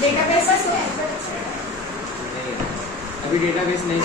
Database है अभी database नहीं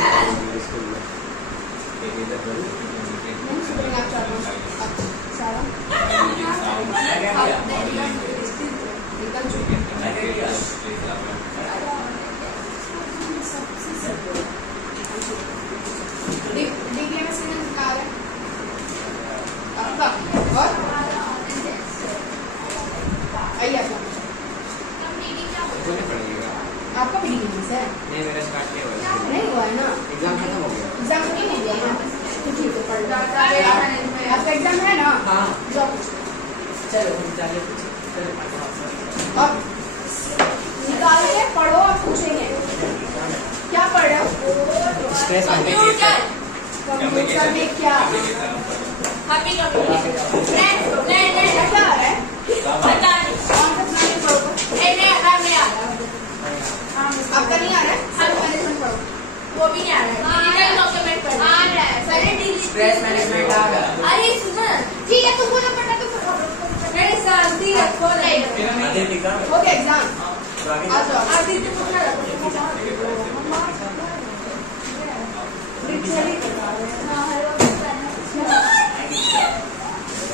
आपका पीडीएस है? नहीं, मेरा स्टार्ट नहीं हुआ। नहीं हुआ है ना? एग्जाम खत्म हो गया। एग्जाम खत्म हो गया ना? तो ठीक है, पढ़ लो। आपका एग्जाम है ना? हाँ। जाओ। चलो चलो अब निकाल के पढ़ो और पूछेंगे क्या पढ़ रहे हो? स्ट्रेस कंप्यूटर में क्या? क्या आ रहा है? आपका नहीं आ रहा है? मैनेजमेंट पढ़ो। वो भी नहीं आ रहा है। डॉक्यूमेंट आ रहा है। स्ट्रेस मैनेजमेंट आ रहा है। अरे सुनो, ठीक है तुमको जो पढ़ना तो मेरे साथ ही रखो नहीं। हो गया एग्जाम? आ जाओ। आदि तुम पढ़ा रखो।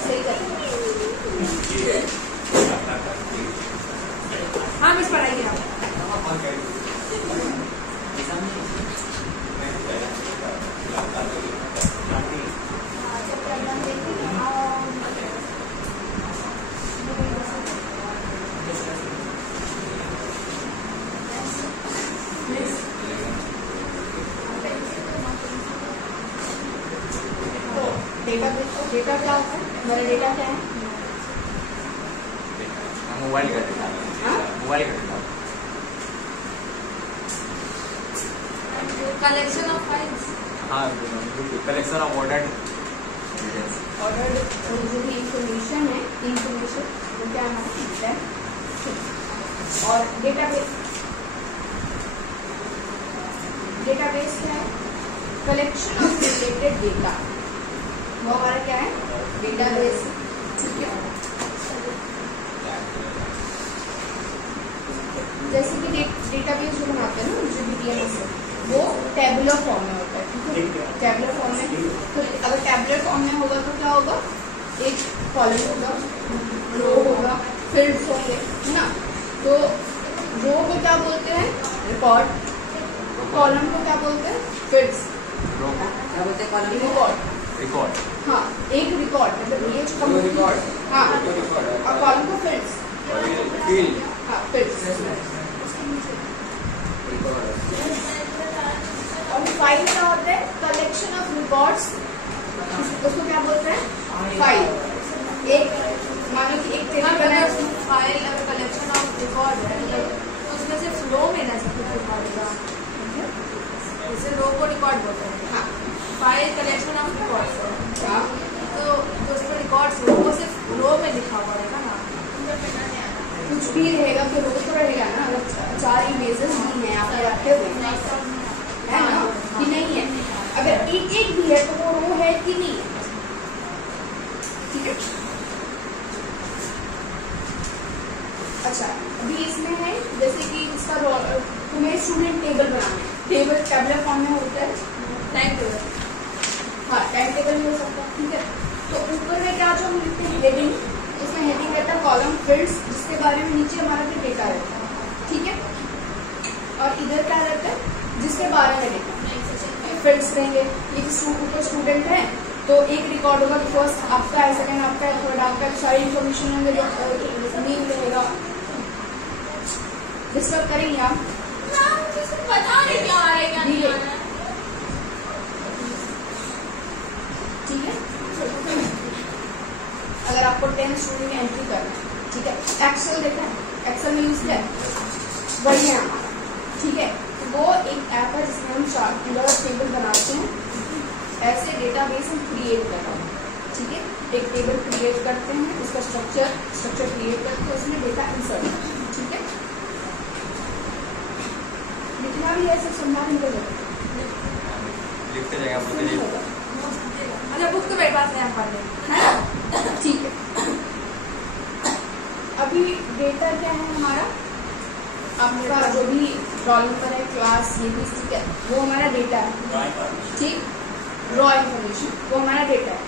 सही कर। हाँ मिस पढ़ाइए आप। डेटा क्या होता है? मेरा डेटा क्या है? मोबाइल का डेटा। हाँ? मोबाइल का डेटा। Collection of files. हाँ, कलेक्शन ऑफ ऑर्डर्ड ऑर्डर्ड जो भी इंफॉर्मेशन है, इंफॉर्मेशन वो क्या है? और डेटाबेस डेटाबेस क्या है? कलेक्शन ऑफ रिलेटेड डेटा, वो हमारा क्या है? डेटाबेस। ठीक है, जैसे कि डेटाबेस जो बनाते हैं ना जो बीटीएमएस है वो टेबुलर फॉर्म में होता है। ठीक है, टेबुलर फॉर्म में। तो अगर टेबुलर फॉर्म में होगा तो क्या होगा? एक कॉलम होगा, रो होगा, फील्ड्स होंगे, है ना? तो रो को क्या बोलते हैं? रिकॉर्ड। कॉलम को क्या बोलते हैं? फील्ड्स। क्या बोलते हैं? Column record. रिकॉर्ड। हाँ, एक रिकॉर्ड मतलब ये जो रिकॉर्ड। हाँ, रिकॉर्ड और कॉलम को फील्ड्स। फील्ड। हाँ, फील्ड्स। और फाइल क्या होता है? Collection of records. उसको क्या बोलते हैं? फाइल। एक मानो कि एक टेबल बना है, फाइल अगर कलेक्शन ऑफ रिकॉर्ड है तो उसमें से फ्लो में ना सब कुछ रिकॉर्ड होगा। जैसे रो को रिकॉर्ड बोलते हैं। हाँ, फाइल कलेक्शन ऑफ रिकॉर्ड्स है हाँ, तो जो उसमें रिकॉर्ड्स है वो सिर्फ रो में लिखा हुआ रहेगा ना। कुछ भी रहेगा तो रोज तो रहेगा ना। अगर 4 इमेजेस भी हैं आपने रखे हुए है ना कि नहीं है? अगर एक एक भी है तो वो रो है कि नहीं है? ठीक है। अच्छा, अभी इसमें है जैसे कि इसका तुम्हें स्टूडेंट टेबल बनाना है। टेबल टेबलर फॉर्म में होता है। Time table. हाँ, टाइम टेबल भी हो सकता है। ठीक है, तो ऊपर में क्या जो हम लिखते हैं? हेडिंग। उसमें हेडिंग रहता है कॉलम फील्ड्स, जिसके बारे में नीचे हमारा भी डेटा रहता है। ठीक है, और इधर क्या रहता है? जिसके बारे में डेटा फील्ड्स रहेंगे। ये ऊपर स्टूडेंट है तो एक रिकॉर्ड होगा, फर्स्ट आपका है, सेकंड आपका है, थर्ड आपका है, सारी इन्फॉर्मेशन होंगे। जो नेम रहेगा, डिस्कस करेंगे आप। पता नहीं क्या आ रहा है क्या नहीं आ रहा है। ठीक है, अगर आपको 10 स्टूडेंट में एंट्री करना है, ठीक है, एक्सेल देखा है? एक्सेल में यूज किया है? बढ़िया हमारा। ठीक है, तो वो एक ऐप है जिसमें हम पूरा टेबल बनाते हैं। ऐसे डेटाबेस हम क्रिएट कर रहे हैं। ठीक है, एक टेबल क्रिएट करते हैं, उसका स्ट्रक्चर क्रिएट करते हैं, उसमें डेटा इंसर्ट करते हैं। ठीक है, लिखना भी ऐसे समझा नहीं कर सकते। लिखते जाएगा अच्छा, बुक तो मेरे पास है, हम पढ़ लें। ठीक है, अभी डेटा क्या है हमारा? आपका जो भी रोल नंबर है, क्लास, ये भी ठीक है, वो हमारा डेटा है, ठीक, रॉ इन्फॉर्मेशन वो हमारा डेटा है।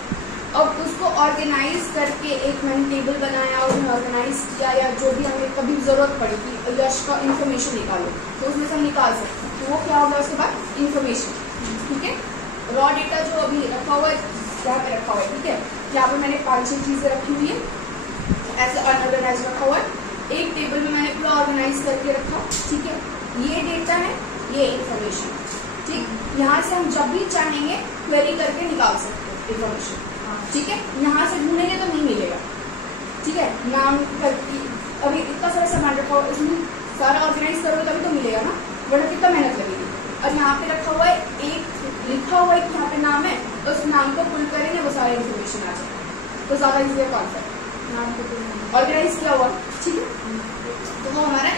अब उसको ऑर्गेनाइज करके एक मैंने टेबल बनाया और उन्हें ऑर्गेनाइज किया, या जो भी हमें कभी जरूरत पड़ी कि यश का इन्फॉर्मेशन निकालो तो उसमें से हम निकाल सकते हैं, तो वो क्या होगा उसके बाद इन्फॉर्मेशन, ठीक है। रॉ डेटा जो अभी रखा हुआ है, यहाँ पे रखा हुआ है, ठीक है, यहाँ पे मैंने 5-6 चीजें रखी हुई है, ऐसे अनऑर्गेनाइज रखा हुआ है। एक टेबल में मैंने पूरा ऑर्गेनाइज करके रखा, ठीक है, ये डेटा है, ये इन्फॉर्मेशन, ठीक। यहाँ से हम जब भी चाहेंगे क्वेरी करके निकाल सकते हैं इन्फॉर्मेशन, ठीक है। यहाँ से ढूंढेंगे तो नहीं मिलेगा, ठीक है। नाम करके अभी इतना सारा सामान रखा हुआ, इसमें सारा ऑर्गेनाइज करोगे तभी तो मिलेगा ना, वरना कितना मेहनत लगेगी। और यहाँ पे रखा हुआ है, एक लिखा हुआ है कि यहाँ पे नाम है, तो उस नाम को पुल करेंगे वो सारा इन्फॉर्मेशन आ जाएगा, तो ज्यादा इजी कॉन्सेप्ट, नाम को ऑर्गेनाइज किया हुआ, ठीक है, तो वो हमारा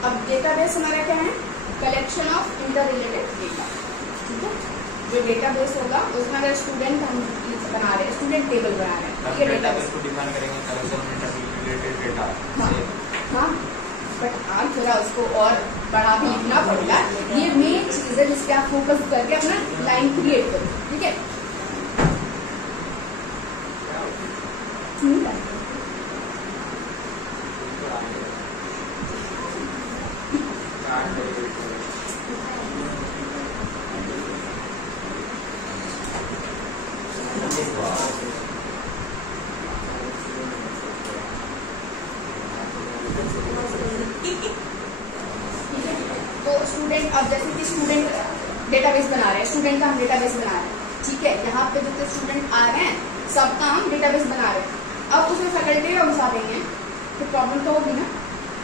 अब डेटाबेस हमारा क्या है, collection of inter related data, ठीक है। जो डेटाबेस होगा उसमें अगर स्टूडेंट हम बना रहे हैं, स्टूडेंट टेबल बना रहे हैं, ठीक है, डेटाबेस को डिफाइन करेंगे collection of inter related data. हाँ, बट आप थोड़ा उसको और बढ़ा के लिखना पड़ेगा, ये मेन चीज है जिसके आप फोकस करके अपना लाइन क्रिएट करो, ठीक है। तो स्टूडेंट, अब जैसे कि स्टूडेंट डेटाबेस बना रहे हैं, स्टूडेंट का हम डेटाबेस बना रहे हैं, ठीक है। यहाँ पे जितने स्टूडेंट आ रहे हैं सबका हम डेटाबेस बना रहे हैं। अब उसमें फैकल्टी का घुसा देंगे तो प्रॉब्लम तो होगी ना,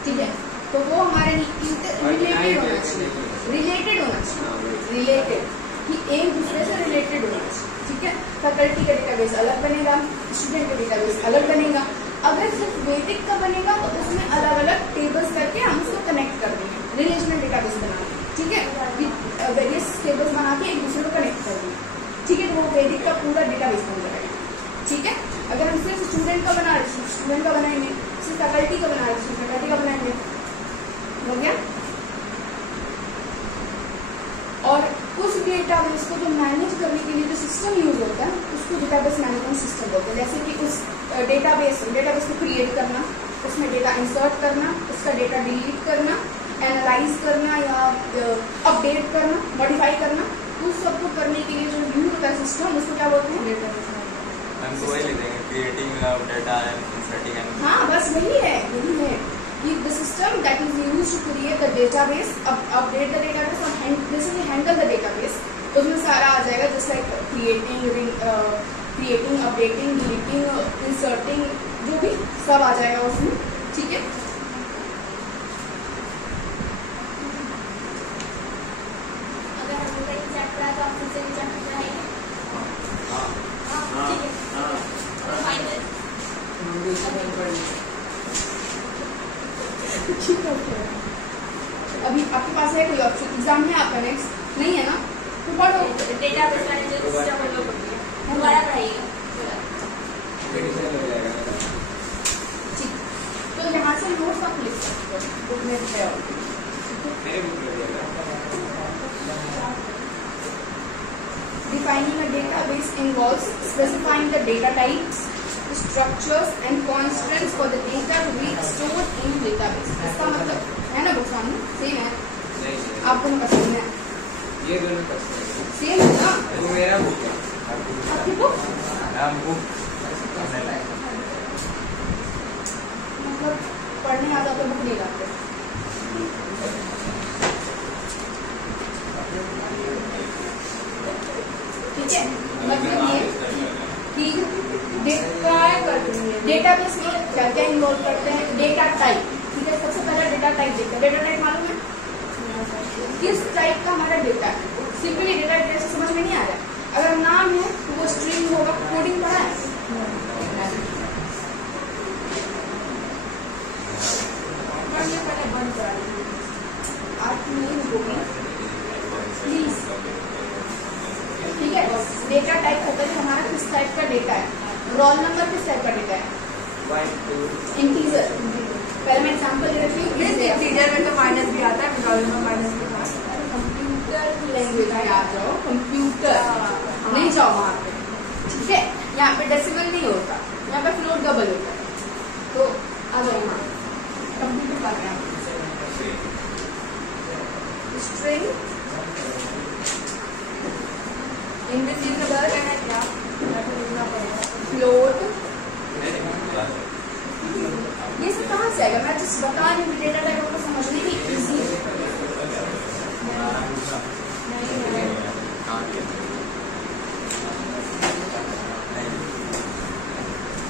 ठीक है। तो वो हमारे रिलेटेड होना चाहिए, रिलेटेड होना चाहिए, रिलेटेड कि एक दूसरे से रिलेटेड होना चाहिए, ठीक है। फैकल्टी का डेटाबेस अलग बनेगा, स्टूडेंट का डेटाबेस अलग बनेगा। अगर सिर्फ वेदिक का बनेगा तो उसमें अलग अलग टेबल्स करके हम उसको कनेक्ट कर देंगे, रिलेशनल डेटाबेस बना देंगे, ठीक है। वेरियस टेबल्स बना के एक दूसरे को कनेक्ट कर देंगे, ठीक है। तो वो वेदिक का पूरा डेटाबेस बन जाएगा, ठीक है। अगर हम सिर्फ स्टूडेंट का बना रहे हैं स्टूडेंट का बनाएंगे, सिर्फ फैकल्टी का बना रहे हैं फैकल्टी का बनाएंगे, हो गया। और उस डेटाबेस को जो मैनेज करने के लिए जो सिस्टम यूज होता है उसको डेटाबेस मैनेजमेंट सिस्टम बोलते हैं। जैसे कि उस डेटाबेस को क्रिएट करना, उसमें डेटा इंसर्ट करना, उसका डेटा डिलीट करना, एनालाइज करना या अपडेट करना, मॉडिफाई करना, उस सबको करने के लिए जो यूज होता है सिस्टम, उसको क्या बोलते हैं, डेटाबेस। हमको वही लिख देंगे creating data and inserting and, हाँ बस वही है the system that is used to create the database, update the database और basically handle the database, तो उसमें सारा आ जाएगा, जैसे like creating, updating, deleting, inserting, जो भी सब आ जाएगा उसमें, ठीक है। अगर हम लोग कहीं चेक करा तो आप फिर से चेक कराएंगे, ठीक है, फाइनल अभी आपके पास है कोई ऑप्शन, एग्जाम है आपका नेक्स्ट नहीं है ना, तो पढ़ो। डेटाबेस मैनेजमेंट सिस्टम हम लोग दोबारा पढ़ाइएगा, ठीक। तो यहाँ से नोट्स आप लिख सकते हो, बुक में है Defining a database involves specifying the data types, structures and constants for the data to be stored in database. इसका मतलब है ना बुक सामने सेम है, आपको ना पसंद है ये दोनों पसंद सेम है ना, वो मेरा बुक है, आपकी बुक बुक मतलब पढ़ने आता तो बुक नहीं लाते, ठीक है। मतलब ये कि डेटाबेस में क्या क्या इन्वॉल्व करते हैं, डेटा टाइप, ठीक है। सबसे पहले डेटा टाइप देखते हैं। डेटा टाइप मालूम है किस टाइप का हमारा डेटा है, सिंपली डेटा टाइप से समझ में नहीं आ रहा है। अगर नाम है तो वो स्ट्रिंग होगा, कोडिंग पढ़ा है, पहले बंद करा आज नहीं होगी प्लीज, ठीक है। डेटा टाइप का डेटा है, रोल नंबर किस टाइप का डेटा है, इंटीजर। पहले मैं एग्जांपल दे रही हूँ, इंटीजर में तो माइनस भी आता है, रोल नंबर माइनस भी आता है। कंप्यूटर की लैंग्वेज में आ जाओ, कंप्यूटर नहीं जाओ वहाँ पे, ठीक है। यहाँ पे डेसिमल नहीं होता, यहाँ पे फ्लोट डबल होता है, तो आ जाओ यहाँ कंप्यूटर का क्या स्ट्रिंग इंटीजर है क्या, फ्लोट, ये सब कहाँ से आएगा? मैं जिस बता रही हूँ डेटा टाइप को समझने की इजी है।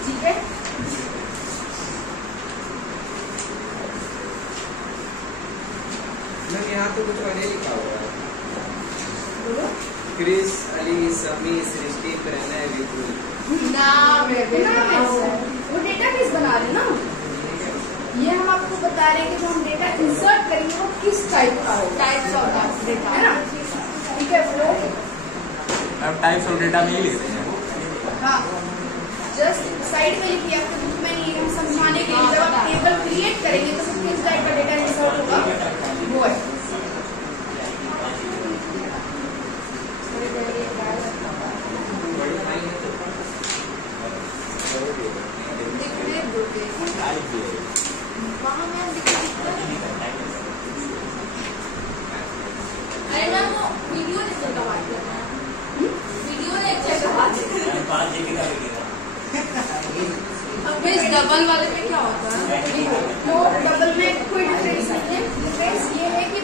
ठीक है, मैम यहाँ तो कुछ और लिखा हुआ है, बोलो। क्रिस, अली, समी, सृष्टि, प्रणय, विपुल। नाम है वो डेटाबेस बना रहे ना, ये हम आपको बता रहे हैं कि जो हम डेटा इंसर्ट करेंगे वो किस टाइप का होगा, टाइप्स ऑफ डेटा है ना। ठीक है, flow ma'am types of data में ही लिखते हैं। हाँ, जस्ट साइड में लिखिए, आपके बुक में नहीं, हम समझाने के लिए जब आप टेबल क्रिएट करेंगे तो किस टाइप का डेटा इंसर्ट होगा वो है। अरे ना वो वीडियो ने चलता बात करना है, वीडियो ने अच्छा का बात करना है। अब इस डबल वाले में क्या होता है? तो डबल में कोई डिफरेंस नहीं है, डिफरेंस ये है कि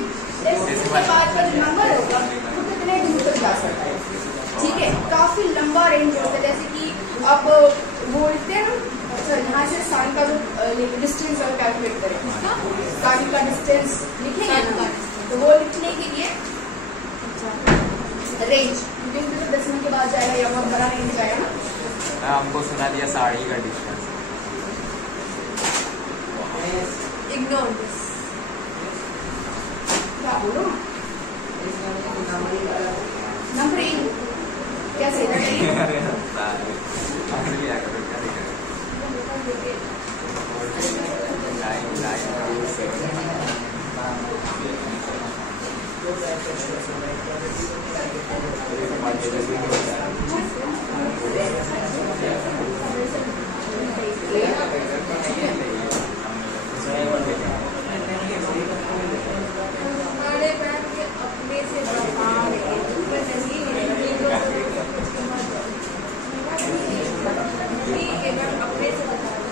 इसके बाद का जो नंबर होगा वो कितने दूर तक जा सकता है। ठीक है, काफी लंबा रेंज होता है, जैसे कि अब वो लिखते हैं ना, अच्छा यहाँ से सन का जो डिस्टेंस अगर कैलकुलेट करें, सन का डिस्टेंस लिखेंगे ना, तो वो लिखने के लिए रेंज, क्योंकि इसमें तो 10 के बाद जाएगा या बहुत बड़ा रेंज आएगा ना। हमको सुना दिया साड़ी का डिस्टेंस। Ignore this. क्या बोलो, नंबरिंग कैसे हमारे बैंक के अपने से बता रहे नहीं है, ठीक है मैम, अपने से बता रहे।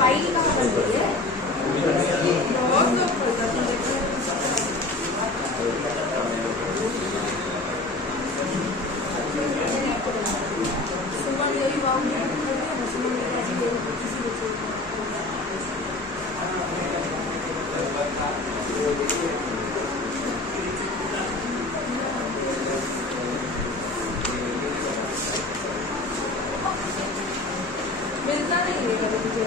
फाइल कहाँ बन रही है? मिलता नहीं है कभी मुझे।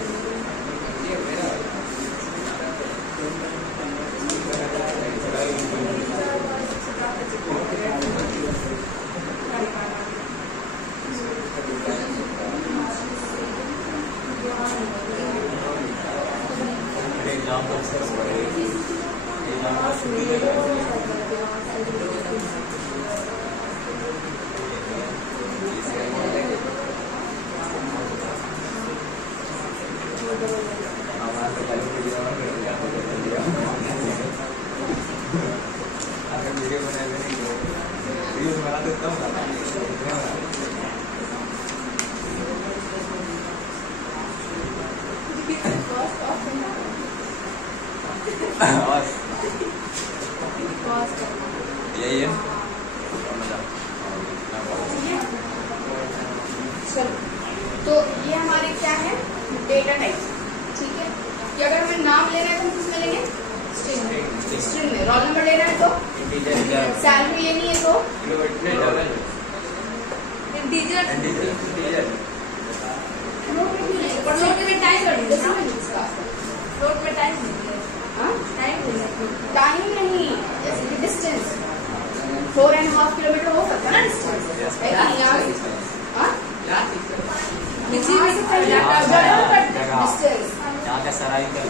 यही है। चलो, तो ये हमारे क्या है, डेटा टाइप। ठीक है, कि अगर हमें नाम लेना है तो हम किसमें लेंगे? स्ट्रिंग में। रोल नंबर लेना है तो सैलरी लेनी है तो इंटीजर फ्लोट में टाइम लगेगा। फ्लोट में टाइम टाइम नहीं, जैसे कि डिस्टेंस 4.5 किलोमीटर हो सकता है ना डिस्टेंस, है कि नहीं? डिस्टेंस यहाँ का सराय का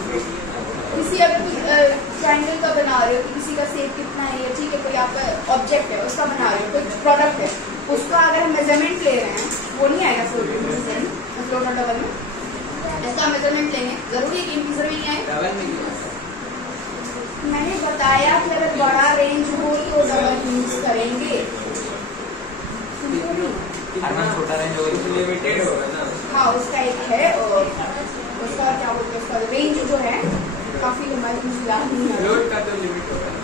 किसी अगर ट्रायंगल का बना रहे हो कि किसी का शेप कितना है, ठीक है, कोई आपका ऑब्जेक्ट है उसका बना रहे हो, कोई प्रोडक्ट है उसका अगर हम मेजरमेंट ले रहे हैं वो नहीं आएगा फ्लोट और डबल में। इसका मेजरमेंट लेंगे, जरूरी है कि इंटीजर में नहीं आए। मैंने बताया कि अगर बड़ा रेंज हो तो डबल यूज करेंगे। छोटा रेंज लिमिटेड होगा ना। हाँ, उसका एक है और उसका क्या बोलते हैं, उसका रेंज जो है काफी लंबाई मुझे याद नहीं है। फ्लोट का तो लिमिट होगा ना।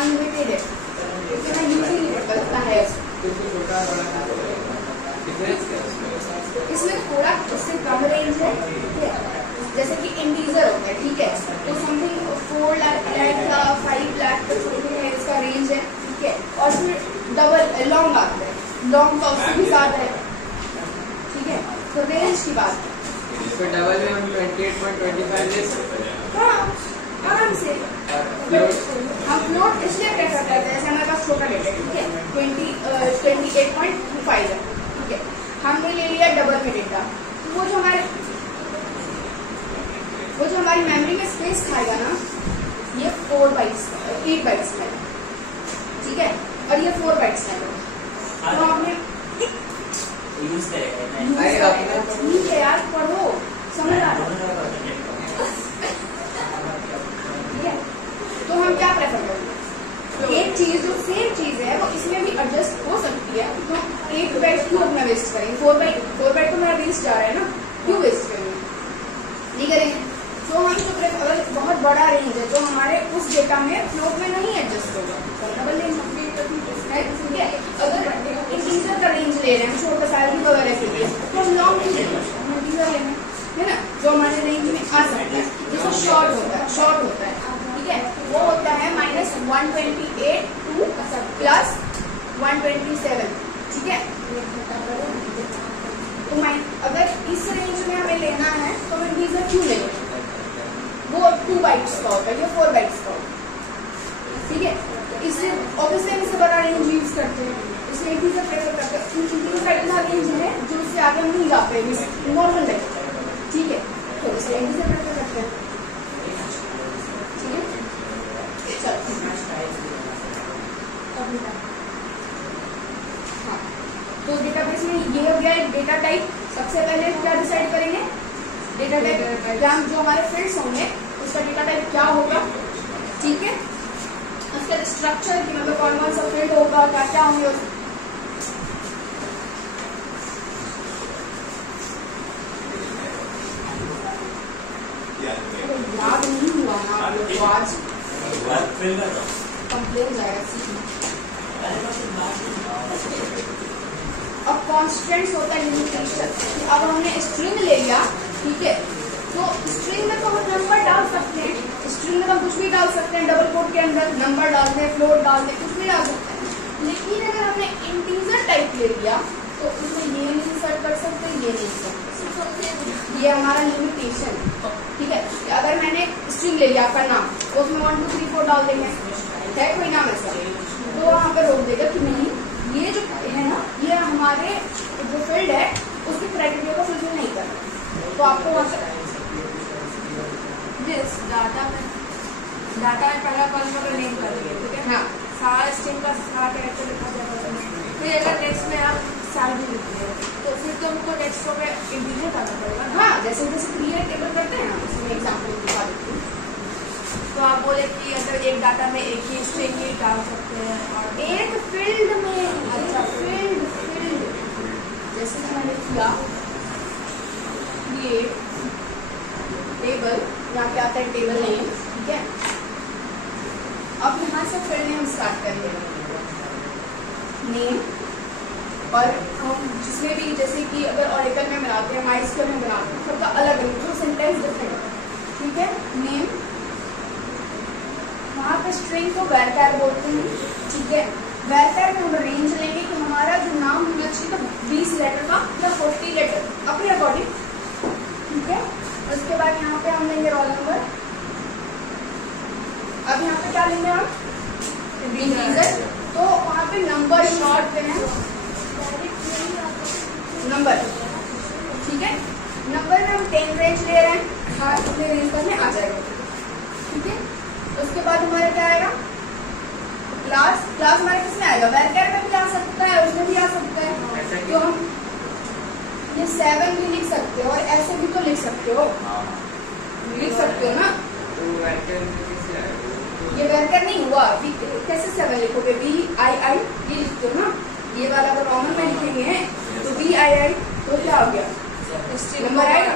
अनलिमिटेड है, इतना यूज ही नहीं करता है। छोटा बड़ा डिफरेंस क्या है उसमें? इसमें थोड़ा उससे कम रेंज है, ठीक है, जैसे कि इंटीजर होता है, ठीक है, तो समथिंग 4 लाख या 5 लाख तक है इसका रेंज है, ठीक है, और फिर डबल लॉन्ग आता है, लॉन्ग का उससे भी ज्यादा है, ठीक है, तो रेंज की बात है। इसको डबल में हम 28.25 ले सकते हैं। हाँ, आराम से। हम फ्लोट इसलिए प्रेफर करते हैं, जैसे हमारे पास छोटा डेटा है, ठीक है, 28.25 है, ठीक है, हमने ले लिया डबल में डेटा, तो वो जो हमारी मेमोरी में स्पेस खाएगा ना, ये 8 बाइट्स का, ठीक है, और ये 4 बाइट्स का, तो हमने यूज करेगा ठीक है यार, पढ़ो, समझ आ रहा है, ठीक है, तो हम क्या प्रेफर करेंगे? एक चीज जो सेम चीज है वो इसमें भी एडजस्ट हो सकती है, तो एक बाइट क्यों अपना वेस्ट करेंगे? 4 बाइट तो मेरा वेस्ट जा रहा है ना, क्यों वेस्ट करेंगे? नहीं करेंगे। तो हम जो अगर बहुत बड़ा रेंज है तो हमारे उस डेटा में फ्लोट में नहीं एडजस्ट होगा, डबल रेंज ठीक है। अगर इंटीजर का रेंज ले रहे हैं छोटा सैलरी वगैरह के लिए तो हम लॉन्ग इंटीजर लेंगे, है ना, जो हमारे रेंज में आ सकता है, जिसको शॉर्ट होता है, ठीक है, वो होता है -128 टू +127, ठीक है। तो अगर इस रेंज में हमें लेना है तो हम इंटीजर क्यों लेंगे? वो 2 बाइट्स का होता है, ये 4 बाइट्स का होता है, ठीक है, तो इसलिए ऑब्वियसली हम इससे बड़ा रेंज यूज करते हैं, इसलिए इंटीजर प्रेफर करते हैं। इंटीजर का इतना रेंज है जो उससे आगे हम नहीं जाते, नॉर्मल है, ठीक है, तो इसलिए इंटीजर प्रेफर करते हैं, ठीक है। हाँ, तो डेटाबेस में ये हो गया डेटा टाइप। सबसे पहले क्या डिसाइड करेंगे? डेटा टाइप, जो हमारे फील्ड्स होंगे उसका डेटा टाइप क्या होगा, ठीक है, उसका स्ट्रक्चर की मतलब कौन कौन सा फील्ड होगा, क्या क्या होंगे, याद नहीं हुआ ना आप लोग को आज कंप्लेन जाएगा सीखना। अब कॉन्स्टेंट्स होता है लिमिटेशन। अब हमने स्ट्रिंग ले लिया, ठीक है, तो स्ट्रिंग में तो हम नंबर डाल सकते हैं, स्ट्रिंग में हम कुछ भी डाल सकते हैं, डबल कोट के अंदर नंबर डाल दें, फ्लोट डाल दें, कुछ भी डाल सकते हैं। लेकिन अगर हमने इंटीजर टाइप ले लिया तो उसमें ये नहीं इंसर्ट कर सकते, ये नहीं इंसर्ट कर सकते, ये हमारा लिमिटेशन, ठीक है। अगर मैंने स्ट्रिंग ले लिया आपका नाम, तो उसमें 1 2 3 4 डाल देंगे, है कोई नाम ऐसा, तो वहाँ पर रोक देगा कि नहीं, ये जो है ना, ये हमारे जो फील्ड है उसके क्राइटेरिया को फुलफिल नहीं कर रहा, तो आपको वहाँ से डाटा में पहला कॉलम अगर नेम कर दिए, ठीक है, हाँ, सारा स्ट्रिंग का सारा कैरेक्टर लिखा जाएगा, फिर अगर नेक्स्ट में आप सैलरी लिखते हैं तो फिर तो हमको नेक्स्ट को इंटीजर करना पड़ेगा ना। हाँ, जैसे क्रिएट टेबल करते हैं ना, उसमें एग्जाम्पल दिखा देती हूँ। तो आप बोले कि अगर एक डाटा में एक ही स्ट्रिंग ही डाल सकते हैं और एक फील्ड में, अच्छा फील्ड, जैसे कि मैंने किया ये टेबल, यहाँ पे आता है टेबल नेम, ठीक है। अब यहाँ से फील्ड नेम स्टार्ट करेंगे, नेम, और हम जिसमें भी जैसे कि अगर ऑरेकल में बनाते हैं, माइस्क्यूएल में बनाते हैं, सबका अलग अलग जो सेंटेंस डिफरेंट है, ठीक है, नेम, वहां पे स्ट्रिंग को varchar बोलते हैं, ठीक है। varchar में हम रेंज लेंगे कि हमारा जो नाम होना चाहिए तो 20 लेटर का या 40 लेटर अपने अकॉर्डिंग, ठीक है। उसके बाद यहाँ पे हम लेंगे रोल नंबर। अब यहाँ पे क्या लेंगे हम, इंटीजर, तो वहाँ पे नंबर शॉर्ट पे है नंबर, ठीक है। नंबर में हम 10 रेंज ले रहे हैं, हाँ अपने रेंज पर में आ जाएगा, ठीक है। उसके बाद हमारा क्या आएगा, क्लास। क्लास हमारे किसमें आएगा, varchar में भी आ सकता है, उसमें भी आ सकता है। तो हम ये 7 भी लिख सकते हो और ऐसे भी तो लिख सकते हो, लिख सकते हो ना। तो varchar में कैसे आएगा? ये varchar नहीं हुआ, कैसे 7 लिखोगे, VII ये लिखते हो ना, ये वाला अगर कॉमन में लिखेंगे हैं तो VII तो क्या हो गया, नंबर आएगा,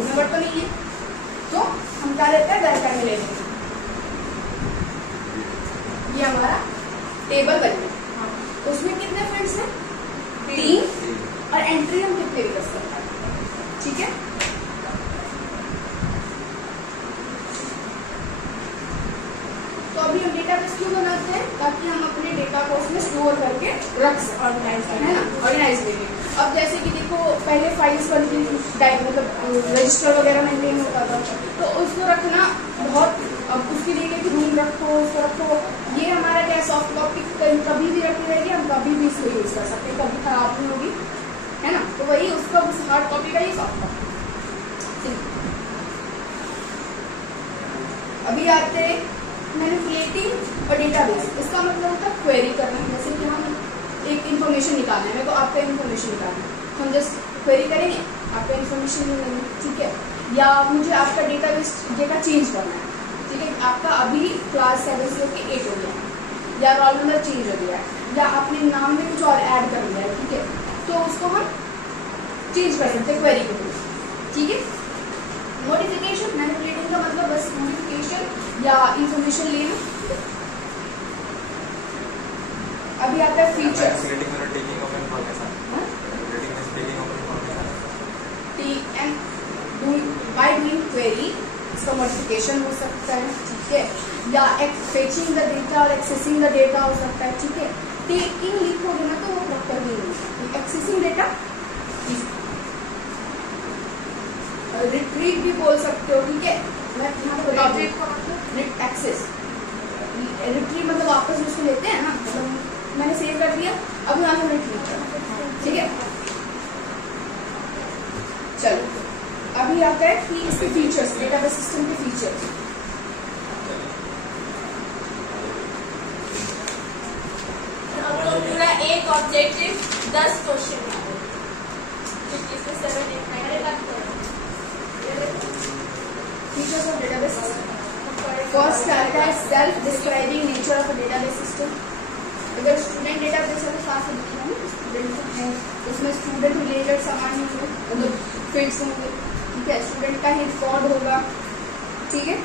नंबर तो नहीं है, तो हम क्या लेते हैं, varchar में ले लेंगे। ये हमारा टेबल बन गया, उसमें कितने फील्ड्स हैं, 3, और एंट्री हम कितने भी कर सकते हैं, ठीक है। तो अभी हम डेटाबेस क्यों बनाते हैं, ताकि हम अपने डेटा को उसमें स्टोर करके रख सकें, ऑर्गेनाइज है ना, ऑर्गेनाइज करेंगे। अब जैसे कि देखो पहले फाइल्स बनती थी, मतलब रजिस्टर वगैरह मेंटेन होता था, तो उसको रखना बहुत, अब उसके लिए एक रूम रखो, उसको रखो। ये हमारा क्या सॉफ्ट कॉपी कभी भी रखी रहेगी, हम कभी भी इसको यूज कर सकते हैं, कभी खराब नहीं होगी, है ना। तो वही उसका हार्ड कॉपी का ही सॉफ्ट कॉपी। अभी आते हैं मैनिपुलेटिंग और डेटाबेस। इसका मतलब होता है क्वेरी करना, जैसे कि हम एक इन्फॉर्मेशन निकालना है, मेरे को आपका इन्फॉर्मेशन निकालना है, हम जस्ट क्वेरी करेंगे, आपका इन्फॉर्मेशन ले लेंगे, ठीक है। या मुझे आपका डेटाबेस डेटा चेंज करना है, ठीक है, आपका अभी क्लास 7 से होकर 8 हो गया है, या रोल नंबर चेंज हो गया है, या आपने नाम में कुछ और ऐड कर लिया है, ठीक है, तो उसको हम चेंज कर सकते हैं क्वेरी के थ्रू, ठीक है। मॉडिफिकेशन, मैनिपुलेटिंग का मतलब बस मॉडिफिकेशन या इंफॉर्मेशन लेना। अभी आता है फीचर्स, बाय डूइंग क्वेरी, इसका मॉडिफिकेशन हो सकता है, ठीक है, या फेचिंग द डेटा और एक्सेसिंग द डेटा हो सकता है, ठीक है। टेकिंग लिखोगे ना तो वो प्रॉपर नहीं होगा, एक्सेसिंग डेटा, रिट्रीव भी बोल सकते हो, ठीक है। मैं यहाँ पे बता दूँ, एक्सेस, रिट्रीव मतलब वापस उसको लेते हैं ना, मतलब मैंने सेव कर दिया, अब यहाँ से रिट्रीव कर, ठीक है। चलो अभी आता है कि इसके फीचर्स, डेटाबेस सिस्टम के फीचर्स। पूरा एक objective 10 question features of database system. First आता है self describing nature of a database system. अगर स्टूडेंट डेटाबेस है तो साथ में लिखना है, स्टूडेंट है उसमें स्टूडेंट रिलेटेड सामान होंगे, मतलब फील्ड्स होंगे, ठीक है, स्टूडेंट का ही रिकॉर्ड होगा, ठीक है।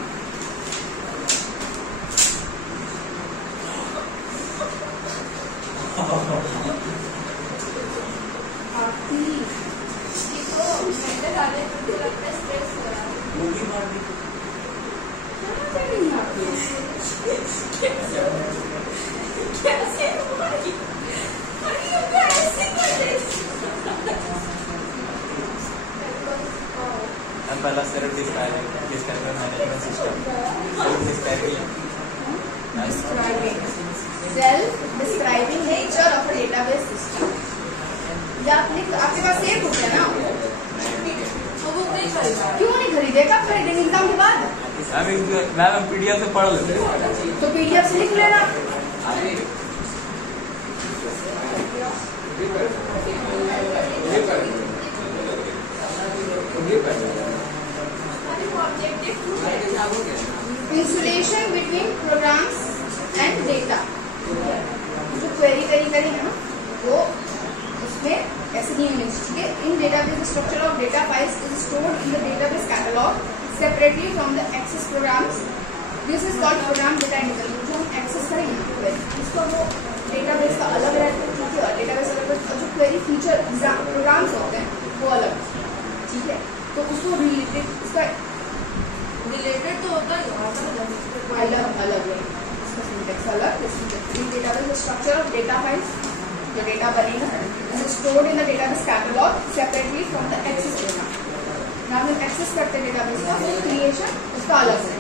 पहला self describing management system, self describing nature of a database system. या आपके पास सेव बुक है ना, तो वो नहीं खरीदा, क्यों नहीं खरीदेगा, खरीदेंगे एग्जाम के बाद। मैम पीडीएफ से पढ़ लेते, तो पीडीएफ से लिख लेना। Insulation between programs and data, जो क्वेरी करी है ना वो उसमें ऐसे नहीं होनी चाहिए। In database structure of data files is stored in the database catalogue separately from the access programs. This is called program data internal. जो हम एक्सेस करेंगे उसका वो डेटाबेस का अलग रहता है, ठीक है, डेटाबेस अलग, और जो क्वेरी फीचर प्रोग्राम्स होते हैं वो अलग, ठीक है। तो उसको रिलेटेड उसका रिलेटेड तो होता ही है, अलग अलग है, इसका सिंटेक्स अलग। Database structure of data files, जो डेटा बनेगा is stored in the database catalogue separately from the access data. ना हम एक्सेस करते हैं डेटाबेस का, क्रिएशन उसका अलग है।